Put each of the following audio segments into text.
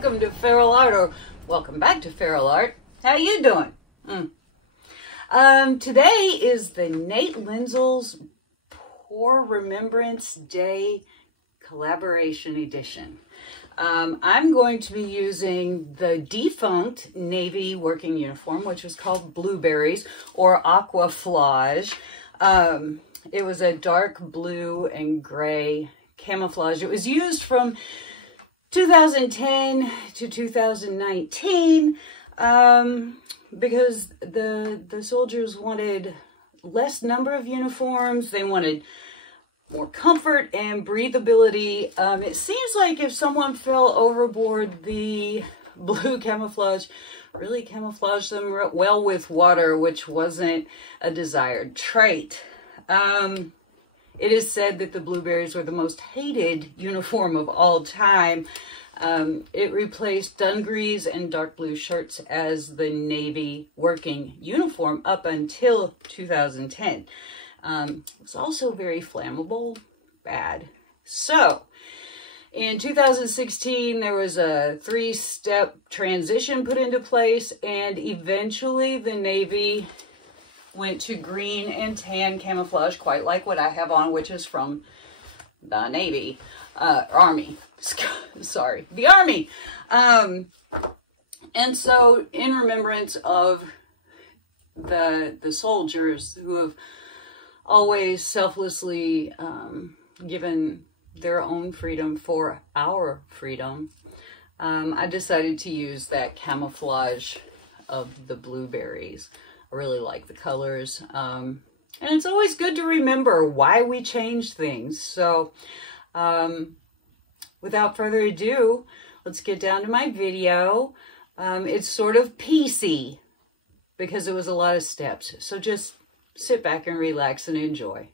welcome to feralart, or welcome back to feralart. How you doing? Today is the Nate Linzel's Pourembrance Day Collaboration Edition. I'm going to be using the defunct Navy working uniform, which was called Blueberries or Aquaflage. It was a dark blue and gray camouflage. It was used from 2010 to 2019 because the soldiers wanted less number of uniforms. They wanted more comfort and breathability. It seems like if someone fell overboard, the blue camouflage really camouflaged them well with water, which wasn't a desired trait. It is said that the Blueberries were the most hated uniform of all time. It replaced Dungarees and dark blue shirts as the Navy working uniform up until 2010. It was also very flammable, bad. So, in 2016, there was a 3-step transition put into place, and eventually the Navy went to green and tan camouflage, quite like what I have on, which is from the Navy, Army. Sorry, the Army. And so, in remembrance of the soldiers who have always selflessly given their own freedom for our freedom, I decided to use that camouflage of the Blueberries. I really like the colors, and it's always good to remember why we changed things. So without further ado, let's get down to my video. It's sort of piecey because it was a lot of steps, so just sit back and relax and enjoy.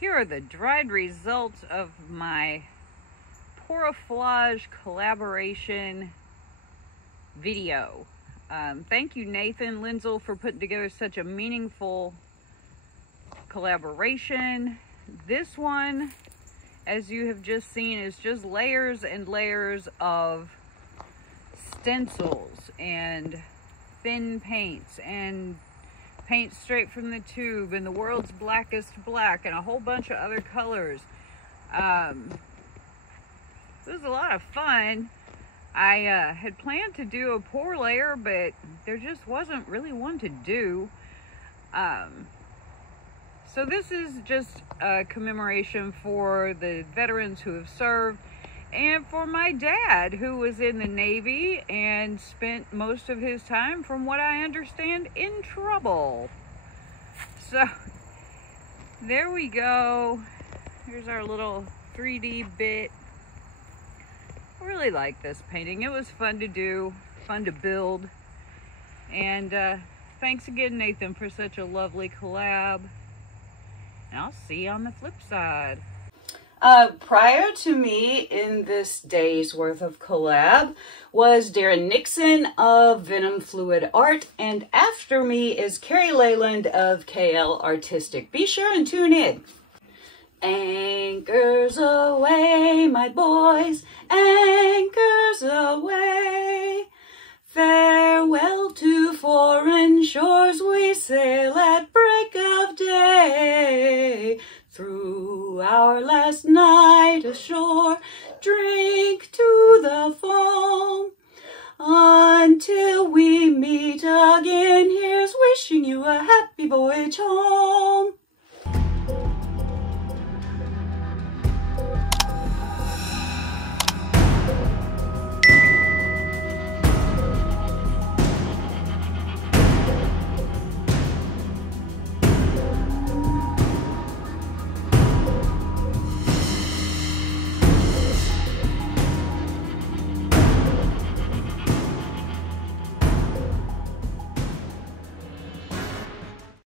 Here are the dried results of my Pourembrance collaboration video. Thank you, Nathan Linzel, for putting together such a meaningful collaboration. This one, as you have just seen, is just layers and layers of stencils and thin paints and paint straight from the tube and the world's blackest black and a whole bunch of other colors. It was a lot of fun. I had planned to do a pour layer, but there just wasn't really one to do. So this is just a commemoration for the veterans who have served, and for my dad, who was in the Navy and spent most of his time, from what I understand, in trouble. So there we go. Here's our little 3D bit. I really like this painting. It was fun to do, fun to build. And thanks again, Nathan, for such a lovely collab. And I'll see you on the flip side. Prior to me in this day's worth of collab was Darren Nixon of Venom Fluid Art, and after me is Carrie Leyland of KL Artistic. Be sure and tune in. Anchors away, my boys, anchors away. Farewell to foreign shores, we sail at